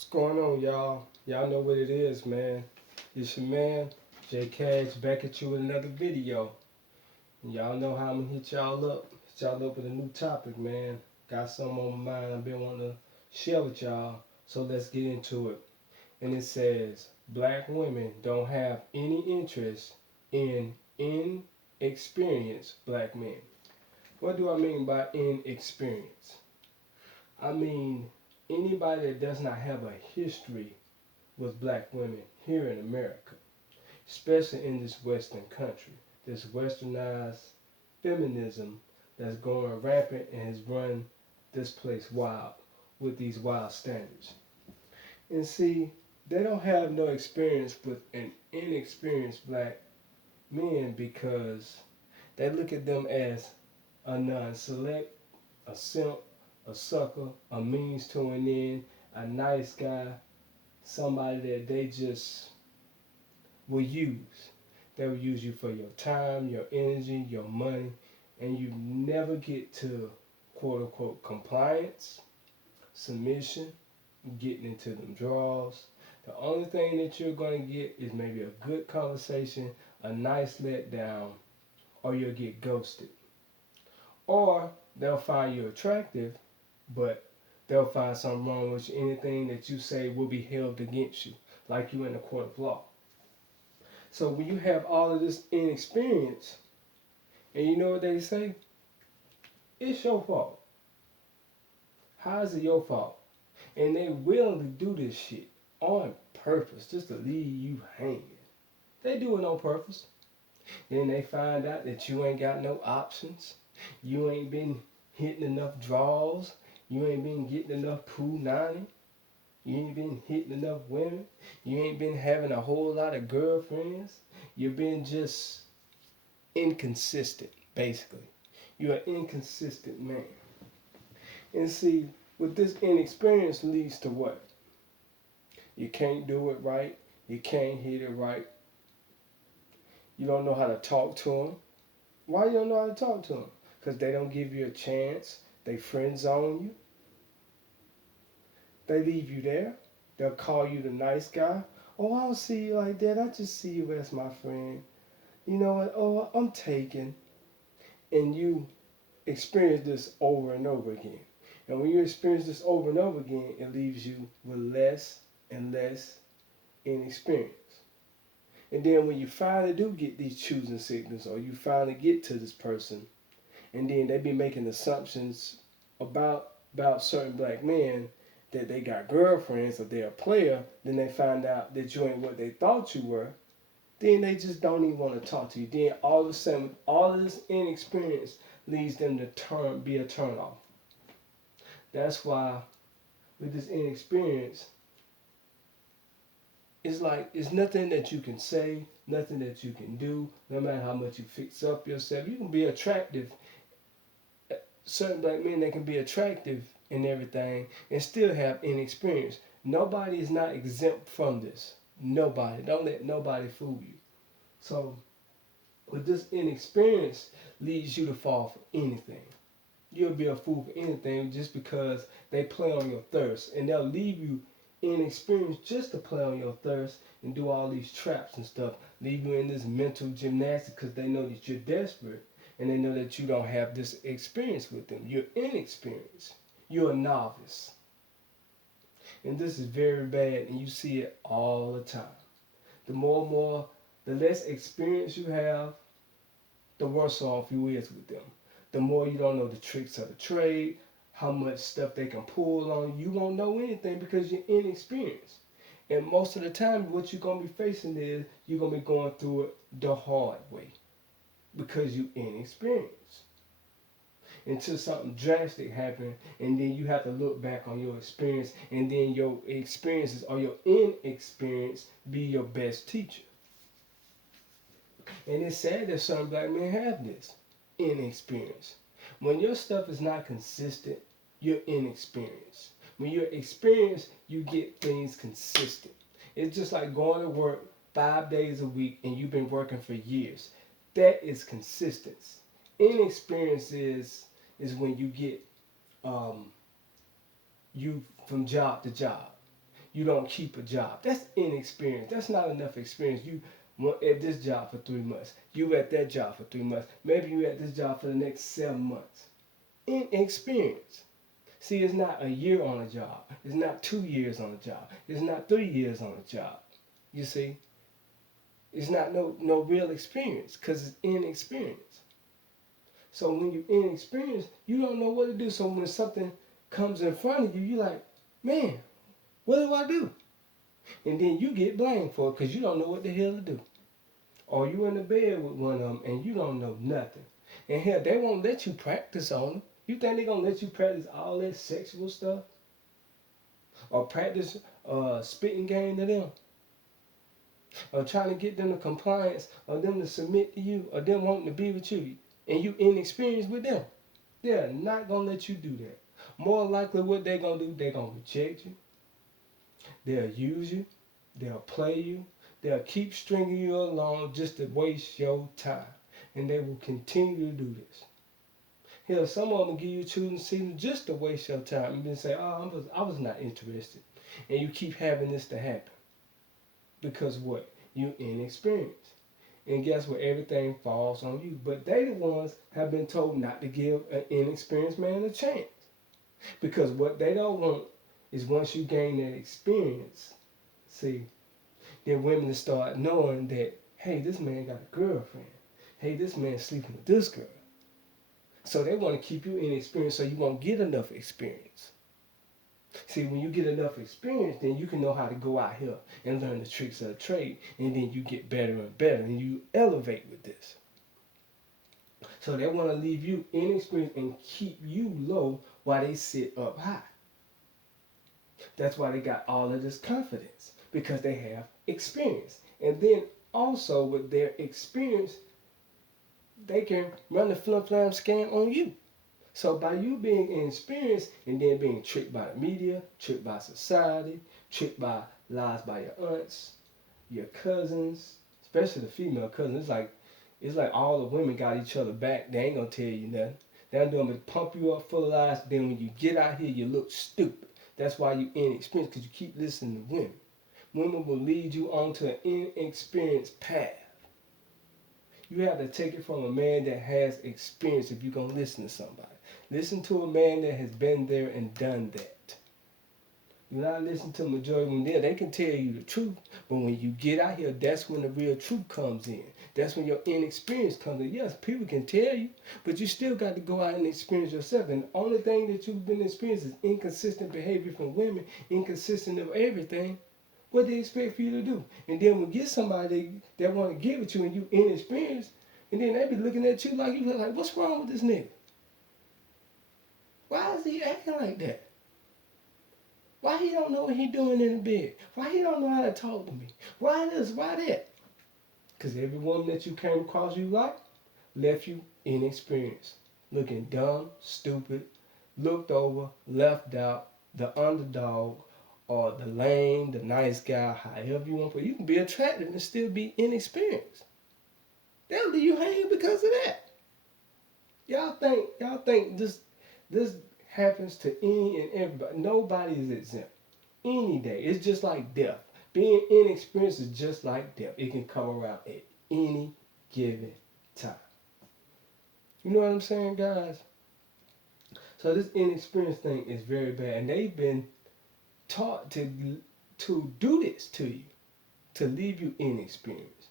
What's going on, y'all? Y'all know what it is, man. It's your man, J Cash, back at you with another video. And y'all know how I'm gonna hit y'all up. Hit y'all up with a new topic, man. Got something on my mind I've been wanting to share with y'all. So let's get into it. And it says, Black women don't have any interest in inexperienced black men. What do I mean by inexperience? I mean anybody that does not have a history with black women here in America, especially in this Western country. This westernized feminism that's going rampant and has run this place wild with these wild standards. And see, they don't have no experience with an inexperienced black men because they look at them as a non-select, a simp, a sucker, a means to an end, a nice guy, somebody that they just will use. They will use you for your time, your energy, your money, and you never get to quote unquote compliance, submission, getting into them draws. The only thing that you're going to get is maybe a good conversation, a nice letdown, or you'll get ghosted. Or they'll find you attractive, but they'll find something wrong with you. Anything that you say will be held against you, like you in a court of law. So when you have all of this inexperience, and you know what they say, it's your fault. How is it your fault? And they willing to do this shit on purpose just to leave you hanging. They do it on purpose. Then they find out that you ain't got no options. You ain't been hitting enough draws. You ain't been getting enough poo 90. You ain't been hitting enough women. You ain't been having a whole lot of girlfriends. You've been just inconsistent, basically. You're an inconsistent man. And see, with this inexperience leads to what? You can't do it right. You can't hit it right. You don't know how to talk to them. Why you don't know how to talk to them? Because they don't give you a chance. They friend zone you. They leave you there. They'll call you the nice guy. Oh, I don't see you like that. I just see you as my friend. You know what? Oh, I'm taken. And you experience this over and over again. And when you experience this over and over again, it leaves you with less and less inexperience. And then when you finally do get these choosing signals, or you finally get to this person, and then they be making assumptions about certain black men that they got girlfriends or they're a player, then they find out that you ain't what they thought you were, then they just don't even want to talk to you. Then all of a sudden, all of this inexperience leads them to be a turn off. That's why with this inexperience, it's like it's nothing that you can say, nothing that you can do, no matter how much you fix up yourself. You can be attractive. Certain black men, they can be attractive and everything and still have inexperience. Nobody is not exempt from this. Nobody. Don't let nobody fool you. So with this inexperience leads you to fall for anything. You'll be a fool for anything just because they play on your thirst. And they'll leave you inexperienced just to play on your thirst and do all these traps and stuff. Leave you in this mental gymnastics because they know that you're desperate and they know that you don't have this experience with them. You're inexperienced. You're a novice. And this is very bad, and you see it all the time. The less experience you have, the worse off you is with them. The more you don't know the tricks of the trade, how much stuff they can pull on you, won't know anything because you're inexperienced. And most of the time, what you're going to be facing is you're going to be going through it the hard way because you're inexperienced. Until something drastic happens, and then you have to look back on your experience, and then your experiences or your inexperience be your best teacher. And it's sad that some black men have this inexperience. When your stuff is not consistent, you're inexperienced. When you're experienced, you get things consistent. It's just like going to work 5 days a week and you've been working for years. That is consistency. Inexperience is when you get you from job to job. you don't keep a job. That's inexperience. That's not enough experience. You at this job for 3 months. You at that job for 3 months. Maybe you at this job for the next 7 months. Inexperience. See, it's not a year on a job. It's not 2 years on a job. It's not 3 years on a job. You see, it's not no real experience because it's inexperience. So when you're inexperienced, you don't know what to do. So when something comes in front of you, you're like, man, what do I do? And then you get blamed for it because you don't know what the hell to do. Or you in the bed with one of them and you don't know nothing. And hell, they won't let you practice on them. You think they're going to let you practice all that sexual stuff? Or practice spitting game to them? Or trying to get them to compliance, or them to submit to you, or them wanting to be with you, and you inexperienced with them? They're not going to let you do that. More likely what they're going to do, they're going to reject you. They'll use you. They'll play you. They'll keep stringing you along just to waste your time. And they will continue to do this. Hell, some of them will give you choosing season just to waste your time and then say, oh, I was not interested. And you keep having this to happen. Because what? You inexperienced. And guess what? Everything falls on you. But they the ones have been told not to give an inexperienced man a chance. Because what they don't want is once you gain that experience, see, then women to start knowing that, hey, this man got a girlfriend. Hey, this man's sleeping with this girl. So they want to keep you inexperienced so you won't get enough experience. See, when you get enough experience, then you can know how to go out here and learn the tricks of the trade. And then you get better and better and you elevate with this. So they want to leave you inexperienced and keep you low while they sit up high. That's why they got all of this confidence. Because they have experience. And then also with their experience, they can run the flim-flam scam on you. So by you being inexperienced and then being tricked by the media, tricked by society, tricked by lies by your aunts, your cousins, especially the female cousins, it's like all the women got each other back. They ain't gonna tell you nothing. They're gonna pump you up full of lies. Then when you get out here, you look stupid. That's why you inexperienced, because you keep listening to women. Women will lead you onto an inexperienced path. You have to take it from a man that has experience if you're going to listen to somebody. Listen to a man that has been there and done that. You're not listening to the majority of them there. They can tell you the truth. But when you get out here, that's when the real truth comes in. That's when your inexperience comes in. Yes, people can tell you, but you still got to go out and experience yourself. And the only thing that you've been experiencing is inconsistent behavior from women, inconsistent of everything. What they expect for you to do. And then when you get somebody that want to get with you and you inexperienced, and then they be looking at you like, what's wrong with this nigga? Why is he acting like that? Why he don't know what he doing in the bed? Why he don't know how to talk to me? Why this? Why that? Because every woman that you came across you like left you inexperienced. Looking dumb, stupid, looked over, left out, the underdog, or the lame, the nice guy, however you want to put it. You can be attractive and still be inexperienced. They'll leave you hanging because of that. Y'all think this happens to any and everybody. Nobody is exempt. Any day. It's just like death. Being inexperienced is just like death. It can come around at any given time. You know what I'm saying, guys? So this inexperienced thing is very bad. And they've been taught to do this to you, to leave you inexperienced.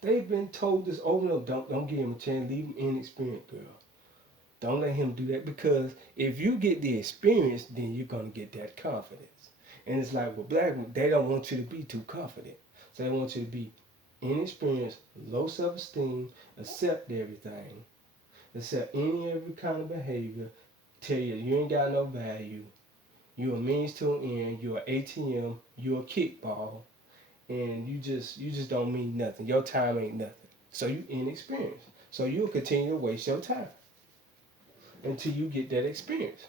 They've been told this over and over. Don't give him a chance. Leave him inexperienced, girl. Don't let him do that, because if you get the experience, then you're gonna get that confidence. And it's like with black women, they don't want you to be too confident. So they want you to be inexperienced, low self-esteem, accept everything, accept every kind of behavior, tell you you ain't got no value. You're a means to an end. You're an ATM. You're a kickball, and you just don't mean nothing. Your time ain't nothing. So you inexperienced. So you'll continue to waste your time until you get that experience.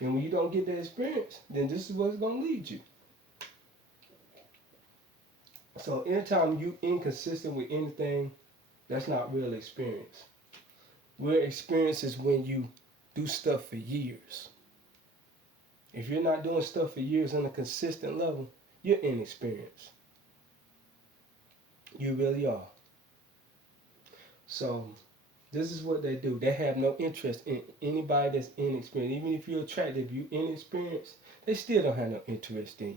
And when you don't get that experience, then this is what's gonna lead you. So anytime you inconsistent with anything, that's not real experience. Real experience is when you do stuff for years. If you're not doing stuff for years on a consistent level, you're inexperienced. You really are. So this is what they do. They have no interest in anybody that's inexperienced. Even if you're attractive, if you're inexperienced, they still don't have no interest in you.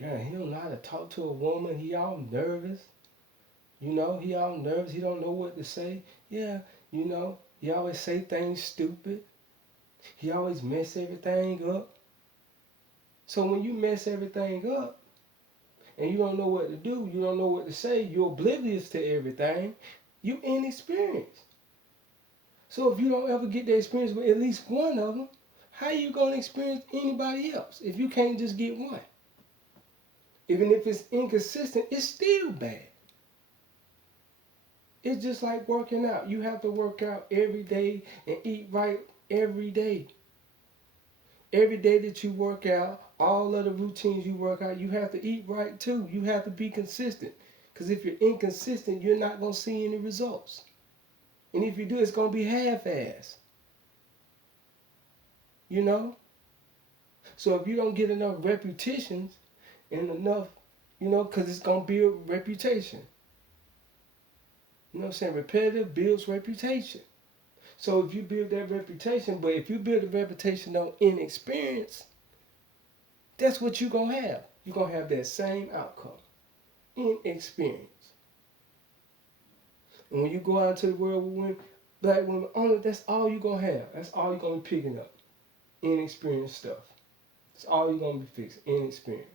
God, he don't know how to talk to a woman. He all nervous. He all nervous. He don't know what to say. Yeah, he always say things stupid. He always mess everything up. So when you mess everything up and you don't know what to do, you don't know what to say, you're oblivious to everything, you inexperienced. So if you don't ever get the experience with at least one of them, how you going to experience anybody else if you can't just get one? Even if it's inconsistent, it's still bad. It's just like working out. You have to work out every day and eat right every day. Every day that you work out, all of the routines you work out, you have to eat right too. You have to be consistent. Because if you're inconsistent, you're not going to see any results. And if you do, it's going to be half-assed. You know? So if you don't get enough repetitions and enough, because it's going to build reputation. You know what I'm saying? Repetitive builds reputation. So if you build that reputation, but if you build a reputation on inexperience, that's what you're going to have. You're going to have that same outcome. Inexperience. And when you go out into the world with women, black women, only that's all you're going to have. That's all you're going to be picking up. Inexperienced stuff. That's all you're going to be fixing. Inexperienced.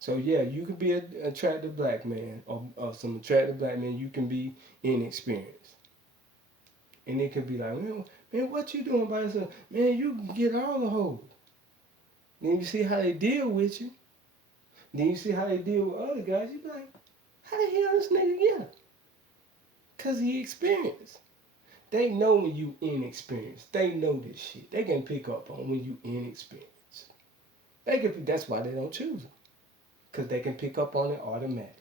So yeah, you can be an attractive black man or some attractive black men. You can be inexperienced. And it can be like, man, what you doing by yourself? Man, you can get all the hoes. Then you see how they deal with you. Then you see how they deal with other guys. You be like, how the hell this nigga get her? Because he experienced. They know when you inexperienced. They know this shit. They can pick up on when you inexperienced. That's why they don't choose them. Because they can pick up on it automatically.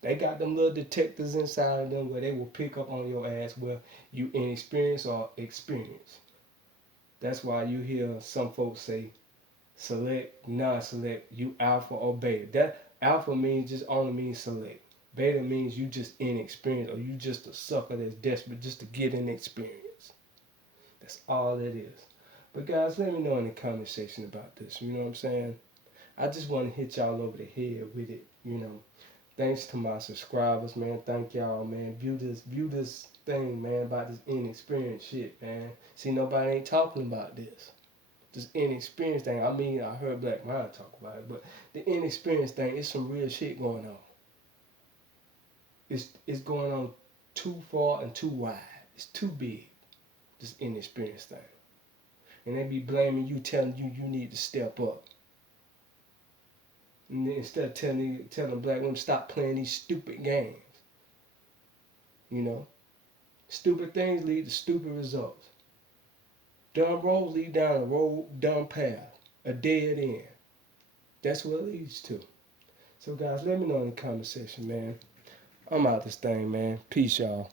They got them little detectors inside of them where they will pick up on your ass where you inexperienced or experienced. That's why you hear some folks say, select, non-select, you alpha or beta. That alpha only means select. Beta means you just inexperienced or you just a sucker that's desperate just to get an experience. That's all it is. But guys, let me know in the comment section about this. You know what I'm saying? I just want to hit y'all over the head with it, Thanks to my subscribers, man. Thank y'all, man. View this thing, man, about this inexperienced shit, man. See, nobody ain't talking about this. This inexperienced thing. I mean, I heard Black Mind talk about it, but the inexperienced thing, it's some real shit going on. It's going on too far and too wide. It's too big, this inexperienced thing. And they be blaming you, telling you need to step up. And instead of telling black women stop playing these stupid games. Stupid things lead to stupid results. Dumb roads lead down a dumb path, a dead end. That's what it leads to. So guys, let me know in the comment section, man. I'm out this thing, man. Peace, y'all.